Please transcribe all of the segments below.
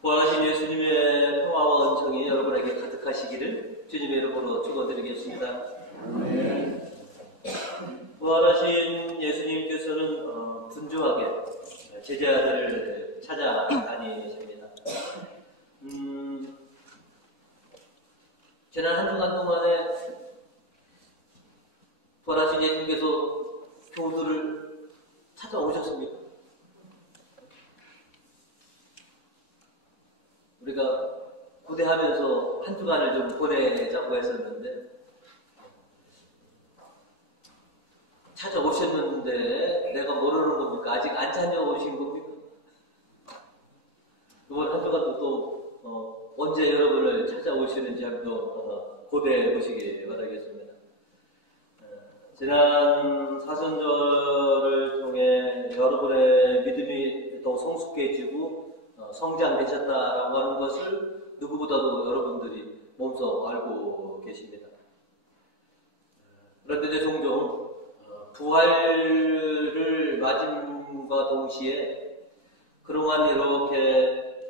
부활하신 예수님의 평화와 은총이 여러분에게 가득하시기를 주님의 이름으로 축원드리겠습니다. 부활하신 예수님께서는 분주하게 제자들을 찾아다니십니다. 지난 한 주간 동안에 부활하신 예수님께서 교우들을 찾아오셨습니까? 우리가 구대하면서 한 주간을 좀 보내자고 했었는데 찾아오셨는데 내가 모르는 겁니까? 아직 안 찾아오신 겁니까? 이번 한 주간도 또 언제 여러분을 찾아오시는지 한번 고대해 보시기 바라겠습니다. 지난 사순절을 통해 여러분의 믿음이 더 성숙해지고 성장되셨다라고 하는 것을 누구보다도 여러분들이 몸소 알고 계십니다. 그런데 종종 부활을 맞음과 동시에 그동안 이렇게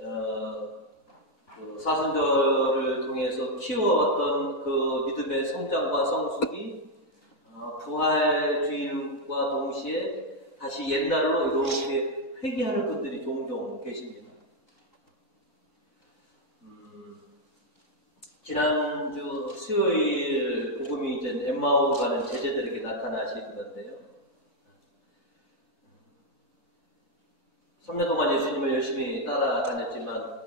사순절을 통해서 키워왔던 그 믿음의 성장과 성숙이 부활주일과 동시에 다시 옛날로 이렇게 회귀하는 분들이 종종 계십니다. 지난주 수요일 복음이 이제 엠마오로 가는 제자들에게 나타나시는데요. 3년 동안 예수님을 열심히 따라다녔지만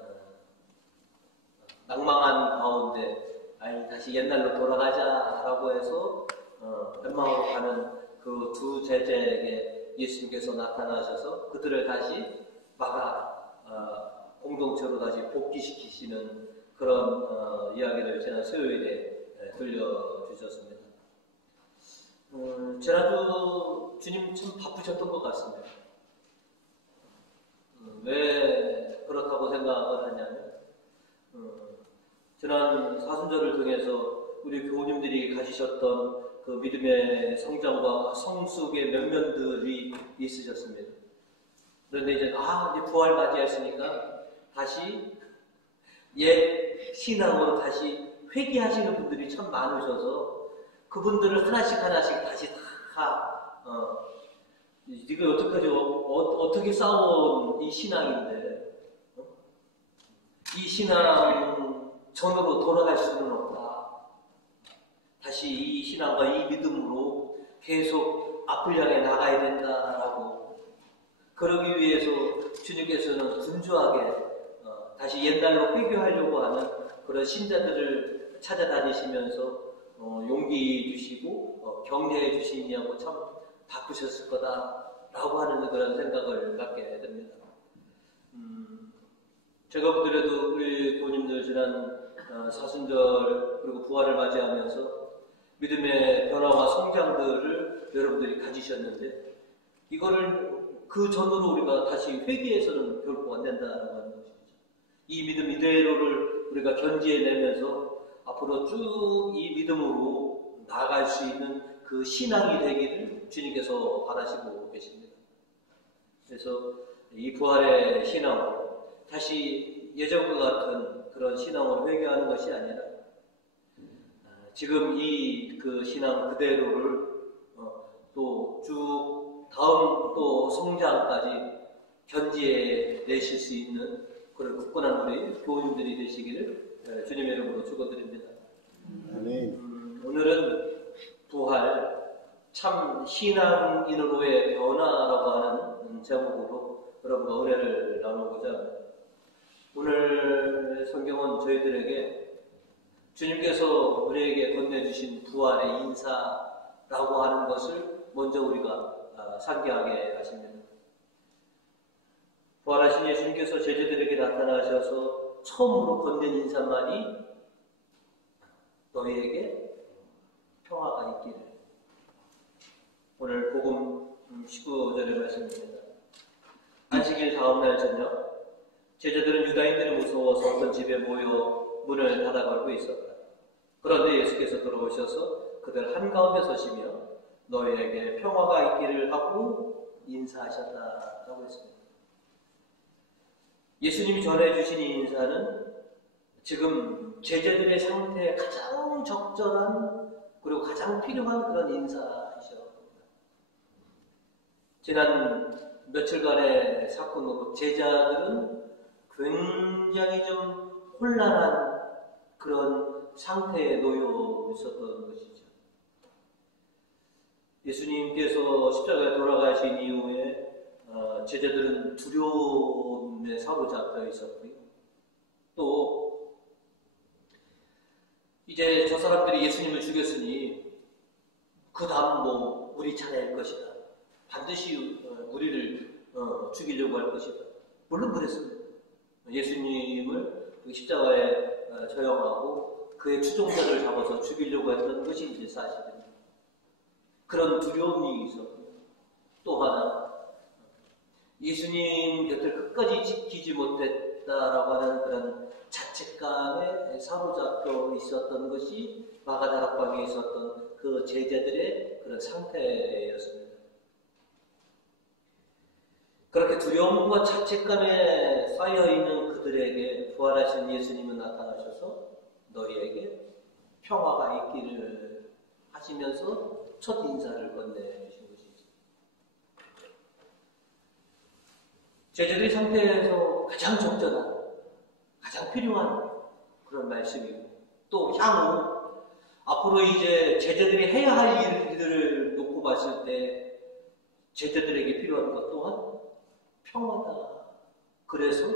낭망한 가운데 다시 옛날로 돌아가자라고 해서 엠마오로 가는 그 두 제자에게 예수님께서 나타나셔서 그들을 다시 공동체로 다시 복귀시키시는 그런 이야기를 지난 수요일에 들려주셨습니다. 지난주 주님 참 바쁘셨던 것 같습니다. 왜 그렇다고 생각을 하냐면 지난 사순절을 통해서 우리 교우님들이 가지셨던 그 믿음의 성장과 성숙의 면면들이 있으셨습니다. 그런데 이제 부활 맞이했으니까 다시 옛 신앙으로 다시 회귀하시는 분들이 참 많으셔서 그분들을 하나씩 다시 이거 어떡하죠? 어떻게 쌓아온 이 신앙인데 이 신앙 전으로 돌아갈 수는 없다. 다시 이 신앙과 이 믿음으로 계속 앞을 향해 나가야 된다라고 그러기 위해서 주님께서는 분주하게 다시 옛날로 회귀하려고 하는 그런 신자들을 찾아다니시면서 용기 주시고 격려해 주시냐고 참 바쁘셨을 거다라고 하는 그런 생각을 갖게 됩니다. 제가 보더라도 우리 교우님들 지난 사순절 그리고 부활을 맞이하면서 믿음의 변화와 성장들을 여러분들이 가지셨는데 이거를 그 전으로 우리가 다시 회귀해서는 결코 안 된다는 것이죠. 이 믿음 이대로를 우리가 견지해내면서 앞으로 쭉 이 믿음으로 나아갈 수 있는 그 신앙이 되기를 주님께서 바라시고 계십니다. 그래서 이 부활의 신앙으로 다시 예전과 같은 그런 신앙으로 회귀하는 것이 아니라 지금 이 그 신앙 그대로를 또 쭉 다음 또 성장까지 견지해 내실 수 있는 그런 굳건한 우리 교우님들이 되시기를 주님의 이름으로 축원드립니다. 오늘은 부활 참 신앙인으로의 변화라고 하는 제목으로 여러분과 은혜를 나누고자 합니다. 오늘 성경은 저희들에게 주님께서 우리에게 건네주신 부활의 인사라고 하는 것을 먼저 우리가 상기하게 하십니다. 부활하신 예수님께서 제자들에게 나타나셔서 처음으로 건넨 인사만이 너희에게 평화가 있기를. 오늘 복음 19절의 말씀입니다. 안식일 다음날 저녁 제자들은 유다인들이 무서워서 어떤 집에 모여 문을 닫아 걸고 있었다. 그런데 예수께서 들어오셔서 그들 한가운데 서시며 너희에게 평화가 있기를 하고 인사하셨다라고 했습니다. 예수님이 전해주신 이 인사는 지금 제자들의 상태에 가장 적절한 그리고 가장 필요한 그런 인사이죠. 지난 며칠간의 사건으로 제자들은 굉장히 좀 혼란한 그런 상태에 놓여 있었던 것이죠. 예수님께서 십자가에 돌아가신 이후에 제자들은 두려움에 사로잡혀 있었고요. 또 이제 저 사람들이 예수님을 죽였으니 그 다음 뭐 우리 차례일 것이다. 반드시 우리를 죽이려고 할 것이다. 물론 그랬습니다. 예수님을 십자가에 처형하고 그의 추종자를 잡아서 죽이려고 했던 것이 이제 사실입니다. 그런 두려움이 있었고 또 하나 예수님 곁을 끝까지 지키지 못했다라고 하는 그런 자책감에 사로잡혀 있었던 것이 마가다락방에 있었던 그 제자들의 그런 상태였습니다. 그렇게 두려움과 자책감에 쌓여있는 그들에게 부활하신 예수님은 나타나셔서 너희에게 평화가 있기를 하시면서 첫 인사를 건네주신 것이죠. 제자들의 상태에서 가장 적절한, 가장 필요한 그런 말씀이고 또 향후 앞으로 이제 제자들이 해야 할 일들을 놓고 봤을 때 제자들에게 필요한 것 또한 평화다. 그래서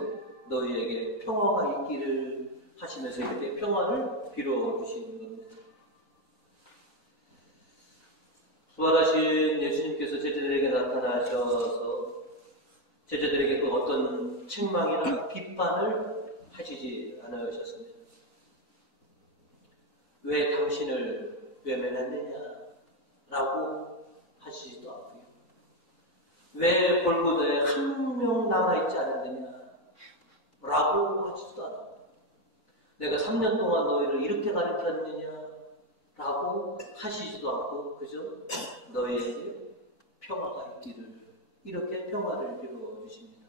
너희에게 평화가 있기를 하시면서 이렇게 평화를 빌어주시는 겁니다. 부활하신 예수님께서 제자들에게 나타나셔서 제자들에게 그 어떤 책망이나 비판을 하시지 않으셨습니다. 왜 당신을 외면했느냐라고 하시지도 않고요. 왜 골고다에 한 명 남아있지 않았느냐라고 하시지도 않고 내가 3년 동안 너희를 이렇게 가르쳤느냐라고 하시지도 않고 그저 너희에게 평화가 있기를 이렇게 평화를 빌어주십니다.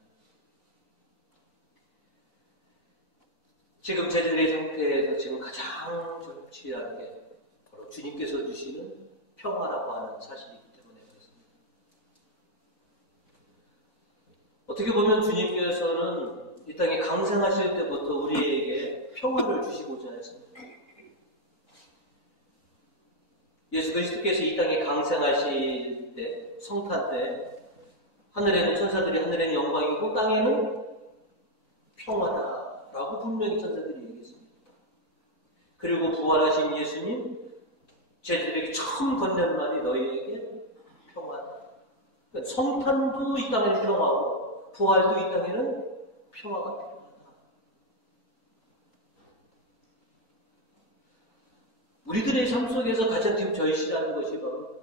지금 제자들의 상태에서 지금 가장 절취한 게 바로 주님께서 주시는 평화라고 하는 사실이기 때문에 그렇습니다. 어떻게 보면 주님께서는 이 땅에 강생하실 때부터 우리에게 평화를 주시고자 했습니다. 예수 그리스도께서 이 땅에 강생하실 때, 성탄 때 하늘에는 천사들이 하늘에는 영광이고 땅에는 평화다라고 분명히 천사들이 얘기했습니다. 그리고 부활하신 예수님 제자들에게 처음 건넨 말이 너희에게 평화다. 그러니까 성탄도 이 땅에는 평화고 부활도 이 땅에는 평화가 필요하다. 우리들의 삶 속에서 가장 지금 절실한 것이 바로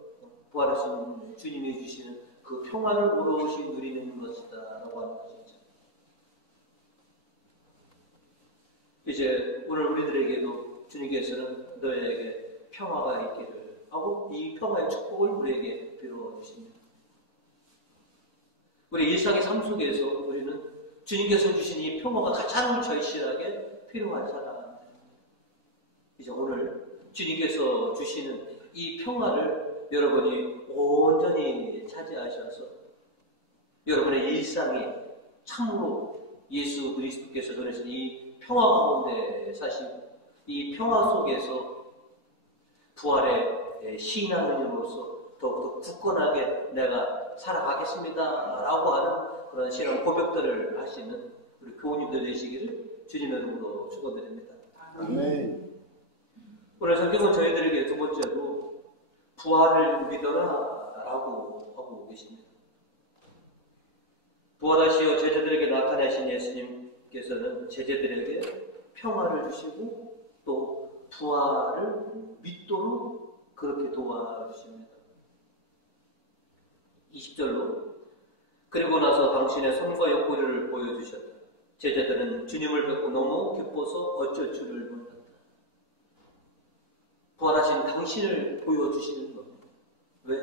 부활하신 주님이 주시는 그 평화를 오롯이 누리는 것이다라고 하는 것이죠. 이제 오늘 우리들에게도 주님께서는 너희에게 평화가 있기를 하고 이 평화의 축복을 우리에게 빌어주십니다. 우리 일상의 삶 속에서 우리는 주님께서 주신 이 평화가 가장 절실하게 필요한 사람입니다. 이제 오늘 주님께서 주시는 이 평화를 여러분이 온전히 차지하셔서 여러분의 일상에 참으로 예수 그리스도께서 전하신 이 평화 가운데 사시고 이 평화 속에서 부활의 신앙인으로서 더욱더 굳건하게 내가 살아가겠습니다 라고 하는 그런 신앙 고백들을 하시는 우리 교우님들 되시기를 주님의 이름으로 축원드립니다. 아멘. 오늘 성경은 저희들에게 두 번째로 부활을 믿어라 라고 하고 계십니다. 부활하시어 제자들에게 나타나신 예수님께서는 제자들에게 평화를 주시고 또 부활을 믿도록 그렇게 도와주십니다. 20절로 그리고 나서 당신의 손과 옆구리를 보여주셨다. 제자들은 주님을 뵙고 너무 기뻐서 어쩔 줄을 몰랐다. 부활하신 당신을 보여주시는 겁니다. 왜?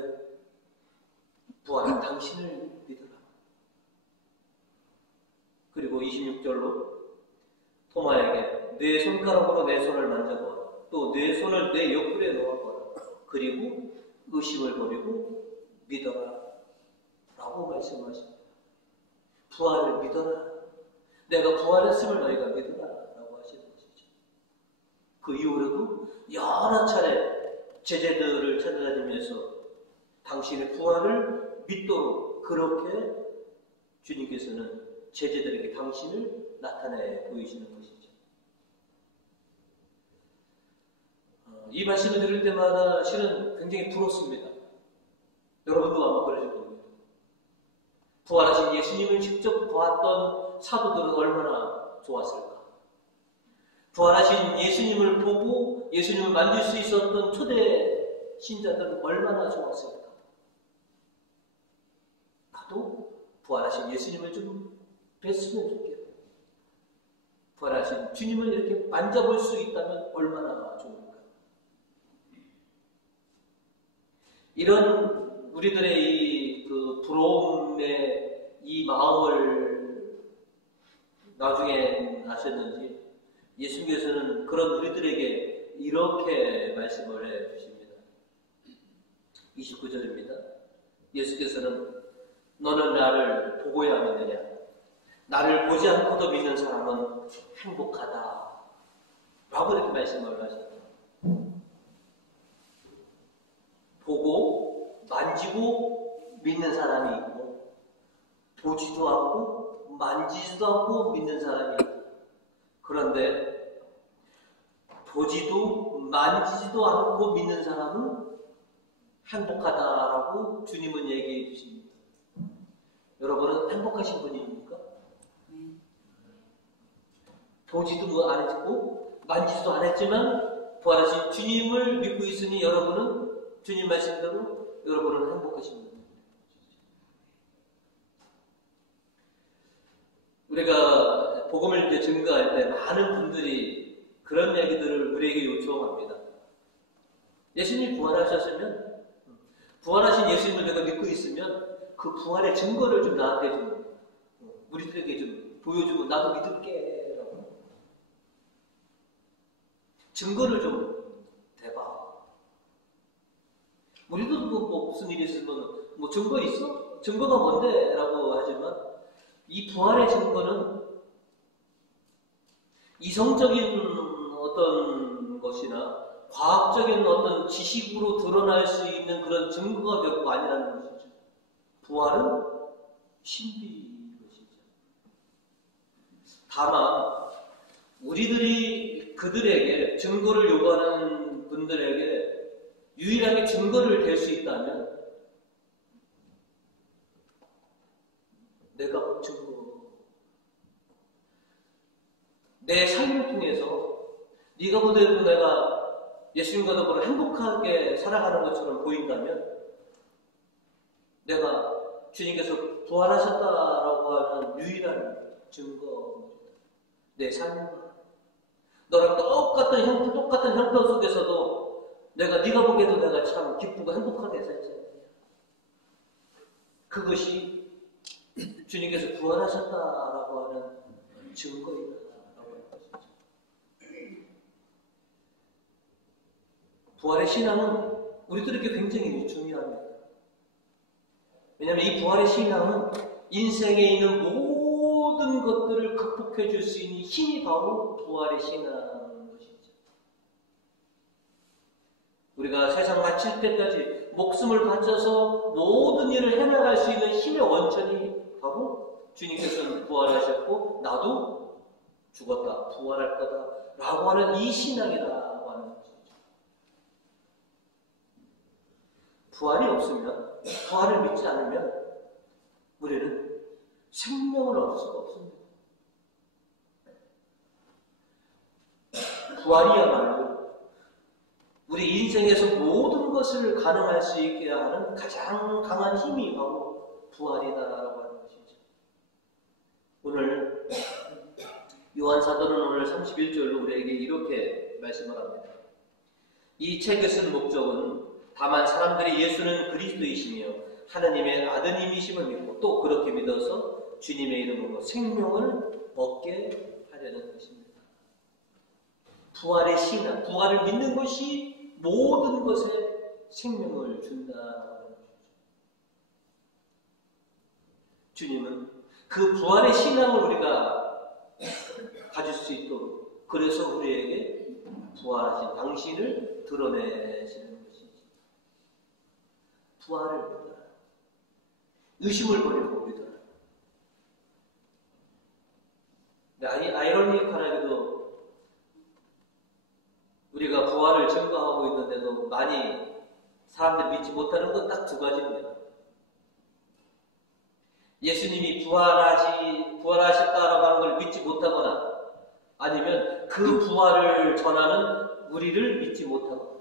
부활한 당신을 믿어라. 그리고 그리고 26절로 토마에게 내 손가락으로 내 손을 만져보라. 또 내 손을 내 옆구리에 놓아보라. 그리고 의심을 버리고 믿어라. 라고 말씀하십니다. 부활을 믿어라. 내가 부활했음을 너희가 믿어라. 라고 하시는 것이죠. 그 이후로도 여러 차례 제자들을 찾아다니면서 당신의 부활을 믿도록 그렇게 주님께서는 제자들에게 당신을 나타내 보이시는 것이죠. 이 말씀을 들을 때마다 실은 굉장히 부럽습니다. 여러분도 아마 그러실 겁니다. 부활하신 예수님을 직접 보았던 사도들은 얼마나 좋았을까? 부활하신 예수님을 보고 예수님을 만질 수 있었던 초대 신자들은 얼마나 좋았을까? 나도 부활하신 예수님을 좀 뵀으면 좋겠다. 부활하신 주님을 이렇게 만져볼 수 있다면 얼마나 좋을까? 이런 우리들의 이 부러움의 이 마음을 나중에 아셨는지 예수님께서는 그런 우리들에게 이렇게 말씀을 해 주십니다. 29절입니다. 예수께서는 너는 나를 보고야 믿느냐? 나를 보지 않고도 믿는 사람은 행복하다. 라고 이렇게 말씀을 하셨다. 보고 만지고 믿는 사람이 있고 보지도 않고 만지지도 않고 믿는 사람이 있고 그런데 보지도 만지지도 않고 믿는 사람은 행복하다라고 주님은 얘기해 주십니다. 여러분은 행복하신 분입니까? 보지도 안 했고 만지지도 안 했지만 부활하신 주님을 믿고 있으니 여러분은 주님 말씀대로 여러분은 행복하신 분입니다. 우리가 복음을 이제 증거할 때 많은 분들이 그런 얘기들을 우리에게 요청합니다. 예수님이 부활하셨으면 부활하신 예수님을 내가 믿고 있으면 그 부활의 증거를 좀 나한테 좀 우리들에게 좀 보여주고 나도 믿을게 라고 증거를 좀 대봐. 우리도 뭐 무슨 일이 있으면 뭐 증거 있어? 증거가 뭔데? 라고 하지만 이 부활의 증거는 이성적인 어떤 것이나 과학적인 어떤 지식으로 드러날 수 있는 그런 증거가 결코 아니라는 것이죠. 부활은 신비인 것이죠. 다만 우리들이 그들에게 증거를 요구하는 분들에게 유일하게 증거를 댈 수 있다면 내가 증거 내 삶을 통해서 네가 보더라도 내가 예수님과 더불어 행복하게 살아가는 것처럼 보인다면 내가 주님께서 부활하셨다라고 하는 유일한 증거입니다. 내 삶과 너랑 똑같은 형편 속에서도 내가 네가 보기에도 내가 참 기쁘고 행복하게 살잖아요. 그것이 주님께서 부활하셨다라고 하는 증거이다라고 하는 것이죠. 부활의 신앙은 우리들에게 굉장히 중요합니다. 왜냐하면 이 부활의 신앙은 인생에 있는 모든 것들을 극복해 줄 수 있는 힘이 바로 부활의 신앙인 것이죠. 우리가 세상 마칠 때까지 목숨을 바쳐서 모든 일을 해나갈 수 있는 힘의 원천이 바로 주님께서는 부활하셨고 나도 죽었다, 부활할 거다 라고 하는 이 신앙이라고 하는 것이죠. 부활이 없으면, 부활을 믿지 않으면 우리는 생명을 얻을 수가 없습니다. 부활이야말로 우리 인생에서 모든 것을 가능할 수 있게 하는 가장 강한 힘이 바로 부활이다라고 하는 것이죠. 오늘 요한 사도는 오늘 31절로 우리에게 이렇게 말씀을 합니다. 이 책을 쓴 목적은 다만 사람들이 예수는 그리스도이시며 하나님의 아드님이심을 믿고 또 그렇게 믿어서 주님의 이름으로 생명을 얻게 하려는 것입니다. 부활의 신앙, 부활을 믿는 것이 모든 것에 생명을 준다는 것이죠. 주님은 그 부활의 신앙을 우리가 가질 수 있도록, 그래서 우리에게 부활하신 당신을 드러내시는 것이죠. 부활을 믿어라. 의심을 버리고 믿어라. 아이러니컬하게도 우리가 부활을 증거하고 있는데도 많이 사람들이 믿지 못하는 건 딱 두 가지입니다. 예수님이 부활하셨다라고 하는 걸 믿지 못하거나, 아니면 그 부활을 전하는 우리를 믿지 못하거나.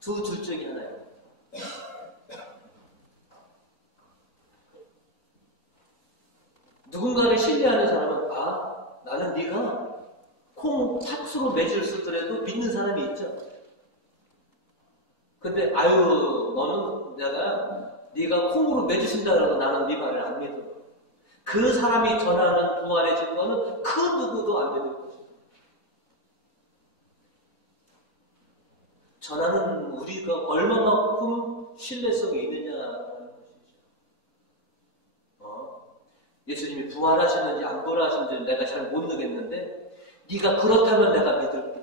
둘 중에 하나예요. 누군가를 신뢰하는 사람은, 나는 네가 콩 팥으로 맺었을더라도 믿는 사람이 있죠. 근데 너는 네가 콩으로 맺으신다라고 나는 네 말을 안 믿어. 그 사람이 전하는 부활의 증거는 그 누구도 안 믿을 것이다. 전하는 우리가 얼마만큼 신뢰성이 있느냐라는 것이죠. 예수님이 부활하시는지 안 부활하시는지 내가 잘 모르겠는데, 네가 그렇다면 내가 믿을게.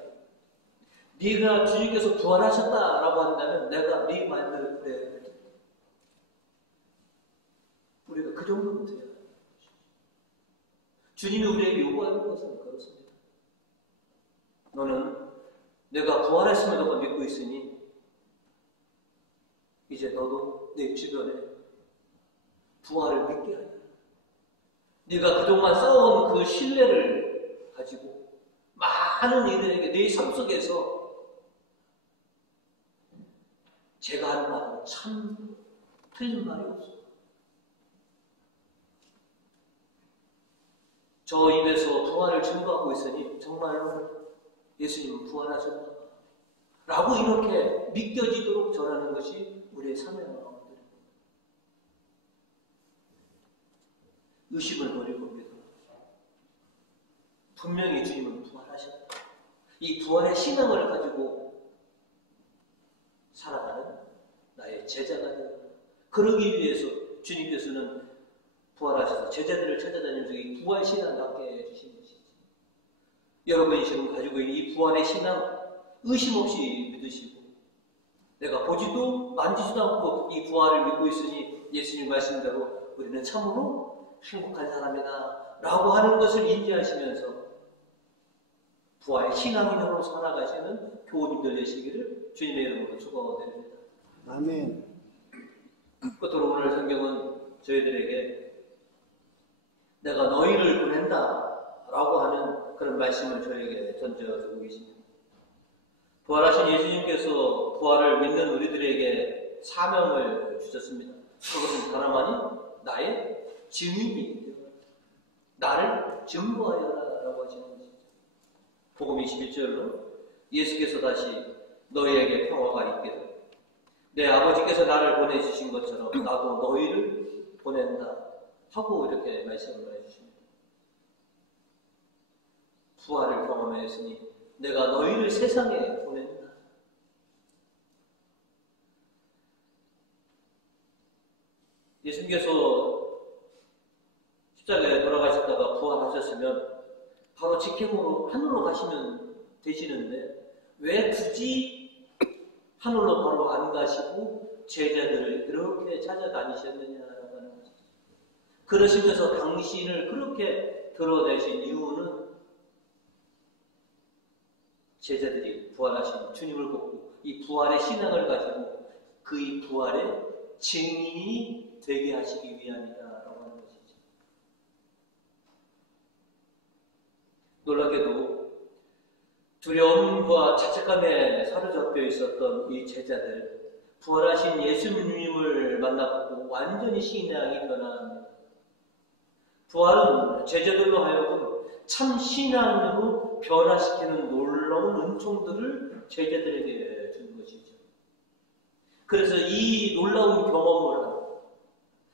네가 주님께서 부활하셨다라고 한다면 내가 네 말대로 그래. 우리가 그 정도는 돼요. 주님이 우리에게 요구하는 것은 그렇습니다. 너는 내가 부활했음을 너가 믿고 있으니 이제 너도 내 주변에 부활을 믿게 하라. 네가 그동안 쌓아온 그 신뢰를 가지고 많은 이들에게 네 삶 속에서 제가 하는 말은 참 틀린 말이 없어. 저 입에서 부활을 증거하고 있으니 정말로 예수님은 부활하셨다 라고 이렇게 믿겨지도록 전하는 것이 우리의 사명입니다. 의심을 버리고 믿어라. 분명히 주님은 부활하셨다. 이 부활의 신앙을 가지고 살아가는 나의 제자가 되어라. 그러기 위해서 주님께서는 부활하셔서 제자들을 찾아다니면서 이 부활 신앙을 갖게 해주신 것이죠. 여러분이 지금 가지고 있는 이 부활의 신앙 의심 없이 믿으시고, 내가 보지도 만지지도 않고 이 부활을 믿고 있으니 예수님 말씀대로 우리는 참으로 행복한 사람이다 라고 하는 것을 인지하시면서 부활의 신앙인으로 살아가시는 교우님들 되시기를 주님의 이름으로 축원드립니다. 아멘. 끝으로 오늘 성경은 저희들에게 내가 너희를 보낸다 라고 하는 그런 말씀을 저에게 던져주고 계십니다. 부활하신 예수님께서 부활을 믿는 우리들에게 사명을 주셨습니다. 그것은 다름아니 나의 증인이 되어라. 나를 증거하여라 라고 하시는 것이죠. 복음 21절로 예수께서 다시 너희에게 평화가 있기를, 내 아버지께서 나를 보내주신 것처럼 나도 너희를 보낸다 하고 이렇게 말씀을 해주십니다. 부활을 경험했으니 내가 너희를 세상에 보낸다. 예수님께서 십자가에 돌아가셨다가 부활하셨으면 바로 직행으로 하늘로 가시면 되시는데 왜 굳이 하늘로 바로 안 가시고 제자들을 그렇게 찾아다니셨느냐라고 하는 것이죠. 그러시면서 당신을 그렇게 드러내신 이유는 제자들이 부활하신 주님을 보고 이 부활의 신앙을 가지고 그 이 부활의 증인이 되게 하시기 위함이다라고 하는 것이죠. 놀랍게도 두려움과 자책감에 사로잡혀 있었던 이 제자들, 부활하신 예수님을 만나고 완전히 신앙이 변화합니다. 부활은 제자들로 하여금 참 신앙으로 변화시키는 놀라운 은총들을 제자들에게 준 것이죠. 그래서 이 놀라운 경험을 하고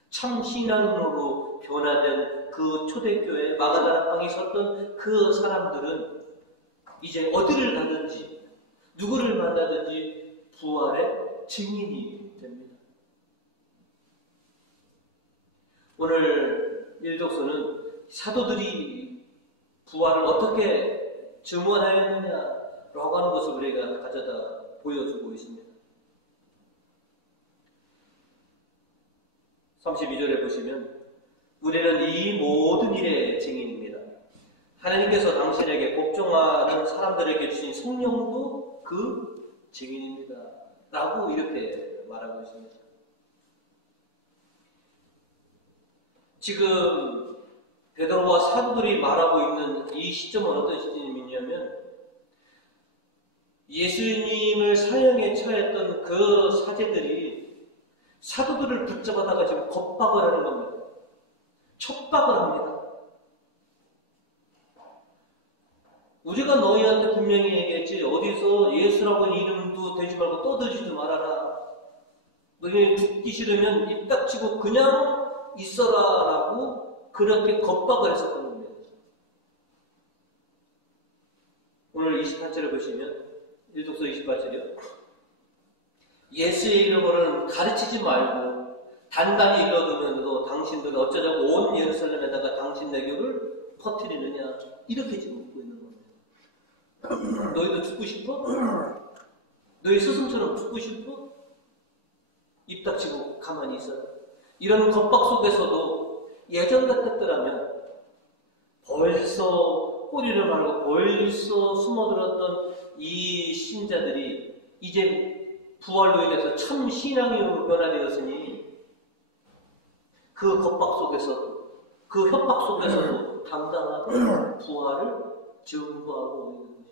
참 신앙으로 변화된 그 초대교회 마가다라 방에 섰던 그 사람들은 이제 어디를 가든지 누구를 만나든지 부활의 증인이 됩니다. 오늘 일독서는 사도들이 부활을 어떻게 증언하였느냐라고 하는 것을 우리가 가져다 보여주고 있습니다. 32절에 보시면 우리는 이 모든 일의 증인입니다. 하나님께서 당신에게 복종하는 사람들에게 주신 성령도 그 증인입니다. 라고 이렇게 말하고 있습니다. 지금 베드로와 사도들이 말하고 있는 이 시점은 어떤 시점이냐면 예수님을 사형에 처했던 그 사제들이 사도들을 붙잡아다가 지금 겁박을 하는 겁니다. 촉박을 합니다. 우리가 너희한테 분명히 얘기했지, 어디서 예수라고 하는 이름도 대지 말고 떠들지도 말아라. 너희 죽기 싫으면 입 닥치고 그냥 있어라 라고 그렇게 겁박을 했었던 겁니다. 오늘 28절을 보시면 일독서 28절이요. 예수의 이름으로는 가르치지 말고 단단히 이뤄두면서 당신들은 어쩌자고 온 예루살렘에다가 당신네 교를 퍼뜨리느냐, 이렇게 지금 묻고 있는 겁니다. 너희도 죽고 싶어? 너희 스승처럼 죽고 싶어? 입 닥치고 가만히 있어라. 이런 겁박 속에서도 예전 같았더라면 벌써 꼬리를 말고 벌써 숨어들었던 이 신자들이 이제 부활로 인해서 참 신앙으로 변화되었으니 그 겁박 속에서, 그 협박 속에서도 당당하게 부활을 증거하고 있는 것입니다.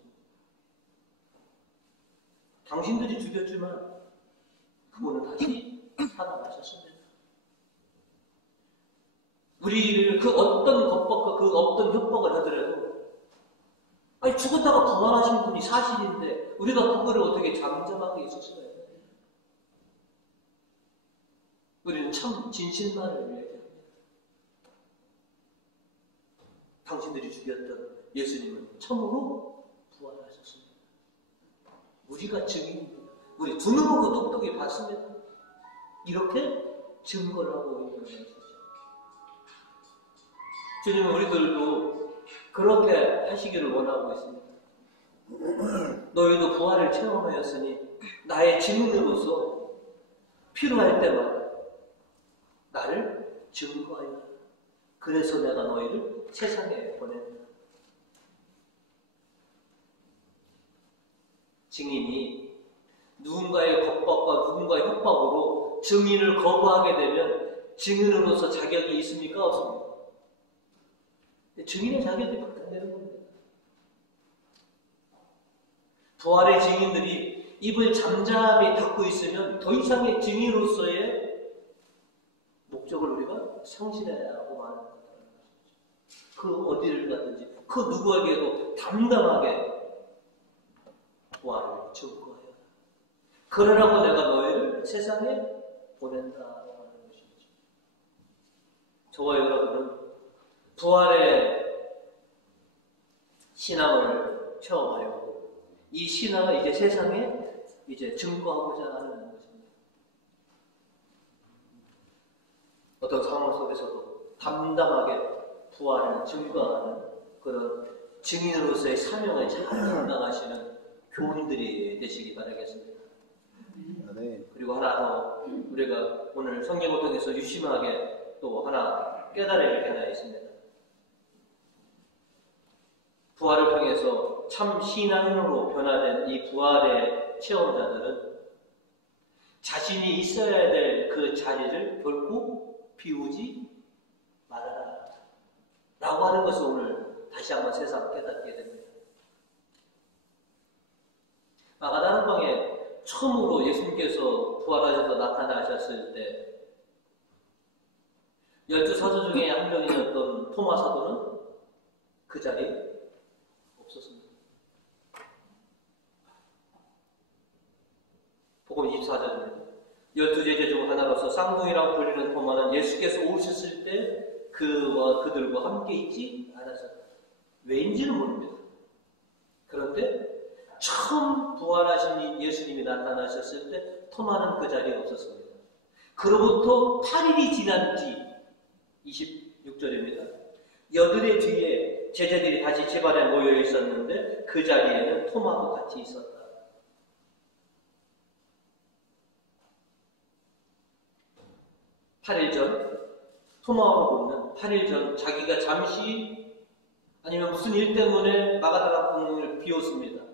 당신들이 죽였지만 그분은 다시 살아나셨습니다. 우리를 그 어떤 겁박과 그 어떤 협박을 하더라도 아니 죽었다가 부활하신 분이 사실인데 우리가 그거를 어떻게 잠잠하게 있을 수가 있어요? 우리는 참 진실만을 얘기합니다. 당신들이 죽였던 예수님은 참으로 부활하셨습니다. 우리가 증인입니다. 우리 두 눈으로 똑똑히 봤습니다. 이렇게 증거를 하고 있는 것이죠. 주님은 우리들도 그렇게 하시기를 원하고 있습니다. 너희도 부활을 체험하였으니 나의 증인으로서 필요할 때마다 나를 증거하여. 그래서 내가 너희를 세상에 보낸다. 증인이 누군가의 겁박과 누군가의 협박으로 증인을 거부하게 되면 증인으로서 자격이 있습니까? 없습니까? 증인의 자격이 박탈되는 겁니다. 부활의 증인들이 입을 잠잠히 닫고 있으면 더 이상의 증인으로서의 목적을 우리가 상실해야 하고 마는 것이죠. 그 어디를 가든지 그 누구에게도 담담하게 부활을 증거해야 한다. 그러라고 내가 너희를 세상에 보낸다고 하는 것이죠. 저와 여러분은 부활의 신앙을 체험하였고 이 신앙을 이제 세상에 이제 증거하고자 하는 것입니다. 어떤 상황 속에서도 담담하게 부활을 증거하는 그런 증인으로서의 사명을 잘 감당하시는 교인들이 되시기 바라겠습니다. 네. 그리고 하나 더 우리가 오늘 성경을 통해서 유심하게 또 하나 깨달을 게 하나 있습니다. 부활을 통해서 참 신앙으로 변화된 이 부활의 체험자들은 자신이 있어야 될 그 자리를 결코 비우지 말아라 라고 하는 것을 오늘 다시 한번 새삼 깨닫게 됩니다. 마가다라 방에 처음으로 예수님께서 부활하셔서 나타나셨을 때 12사도 중에 한 명이었던 토마 사도는 그 자리에 없었습니다. 복음 24절입니다. 열두 제자 중 하나로서 쌍둥이라고 불리는 토마는 예수께서 오셨을 때 그와 그들과 함께 있지 않았었다. 왜인지는 모릅니다. 그런데 처음 부활하신 예수님이 나타나셨을 때 토마는 그 자리에 없었습니다. 그로부터 8일이 지난 뒤 26절입니다. 여드레 뒤에 제자들이 다시 집안에 모여 있었는데 그 자리에는 토마도 같이 있었다. 8일 전 토마가 묻는 8일 전 자기가 잠시 아니면 무슨 일 때문에 마가다라 공원을 비웠습니다.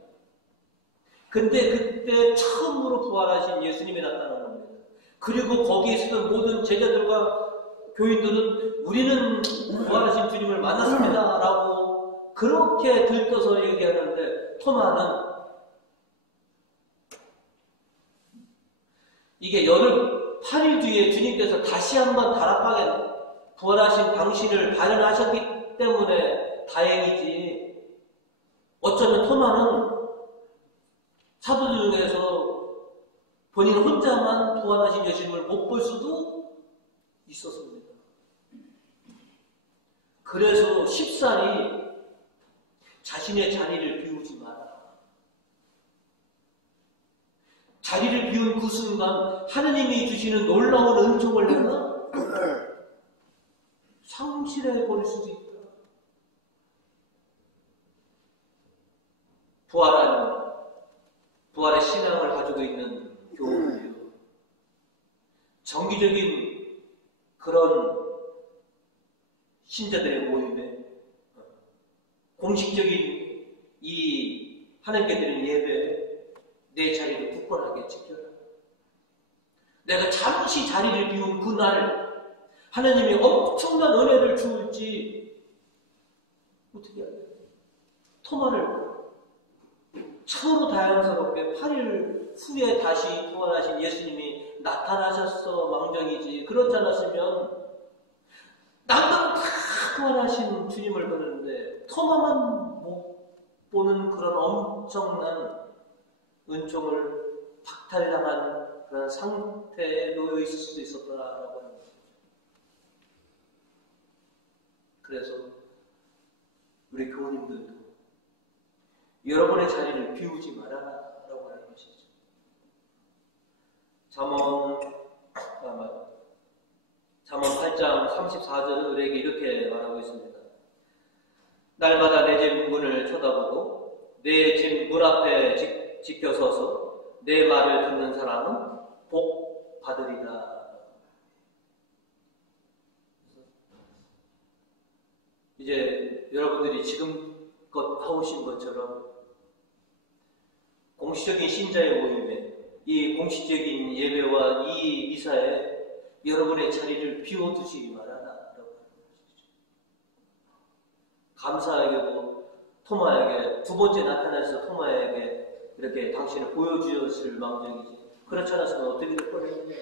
근데 그때 처음으로 부활하신 예수님이 나타난 겁니다. 그리고 거기에 있었던 모든 제자들과 교인들은 우리는 부활하신 주님을 만났습니다 라고 그렇게 들떠서 얘기하는데 토마는 이게 열흘 8일 뒤에 주님께서 다시 한번 다락방에 부활하신 당신을 발견하셨기 때문에 다행이지, 어쩌면 토마는 사도들 중에서 본인 혼자만 부활하신 예수님을 못 볼 수도 있었습니다. 그래서 쉽사리 자신의 자리를 비우지 마라. 자리를 비운 그 순간 하느님이 주시는 놀라운 은총을 내가 상실해 버릴 수도 있다. 부활의 신앙을 가지고 있는 교우들이요, 정기적인 그런 신자들의 모임에 공식적인 이 하나님께 드리는 예배에 내 자리를 굳건하게 지켜라. 내가 잠시 자리를 비운 그날 하나님이 엄청난 은혜를 주을지 어떻게 해야 돼? 토마를 참으로 다양스럽게 8일 후에 다시 부활하신 예수님이 나타나셨어 망정이지, 그렇지 않았으면 남들 다 부활하신 주님을 보는데 토마만 못 보는 그런 엄청난 은총을 박탈당한 그런 상태에 놓여 있을 수도 있었다라고 하는 것이죠. 그래서 우리 교우님들도 여러분의 자리를 비우지 말아라라고 하는 것이죠. 잠언 8장 34절은 우리에게 이렇게 말하고 있습니다. 날마다 내 집 문을 쳐다보고 내 집 문 앞에 지켜서서 내 말을 듣는 사람은 복 받으리라. 이제 여러분들이 지금껏 하오신 것처럼 공식적인 신자의 모임에, 이 공식적인 예배와 이 미사에 여러분의 자리를 비워두시기 바라라라고 하는 것이죠. 감사하게도 토마에게 두 번째 나타나서 토마에게 이렇게 당신을 보여주었을 망정이지, 그렇지 않았으면 어떻게 될 뻔했느냐.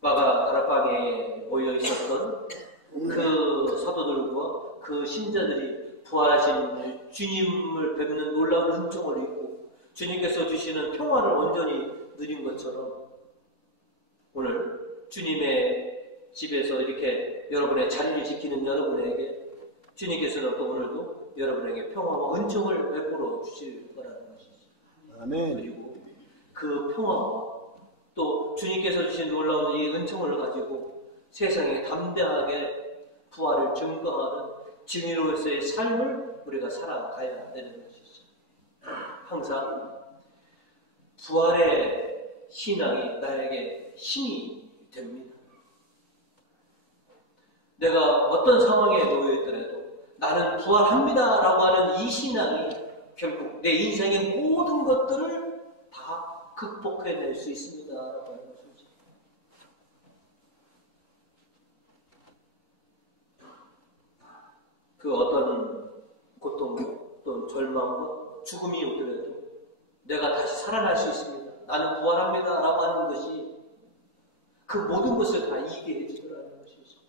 마가 다락방에 모여 있었던 그 사도들과 그 신자들이 부활하신 주님을 뵙는 놀라운 은총을 입고 주님께서 주시는 평화를 온전히 누린 것처럼 오늘 주님의 집에서 이렇게 여러분의 자리를 지키는 여러분에게 주님께서는 또 오늘도 여러분에게 평화와 은총을 베풀어 주실 거라는 것이죠. 아멘. 그리고 그 평화와 또 주님께서 주신 놀라운 이 은총을 가지고 세상에 담대하게 부활을 증거하는 증인으로서의 삶을 우리가 살아가야 되는 것이죠. 항상 부활의 신앙이 나에게 힘이 됩니다. 내가 어떤 상황에 놓여 있더라도 나는 부활합니다 라고 하는 이 신앙이 결국 내 인생의 모든 것들을 다 극복해낼 수 있습니다 라고 하는 것이죠. 그 어떤 고통 또 절망과 죽음이 오더라도 내가 다시 살아날 수 있습니다. 나는 부활합니다 라고 하는 것이 그 모든 것을 다 이기게 해주더라는 것이죠.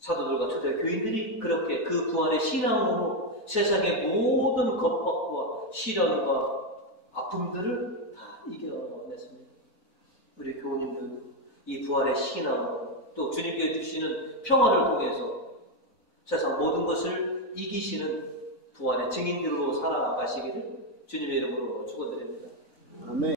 사도들과 초대 교인들이 그렇게 그 부활의 신앙으로 세상의 모든 겁박과 시련과 아픔들을 다 이겨냈습니다. 우리 교우님들도 이 부활의 신앙으로 또 주님께 주시는 평안을 통해서 세상 모든 것을 이기시는 부활의 증인들로 살아가시기를 주님의 이름으로 축원드립니다. 아멘.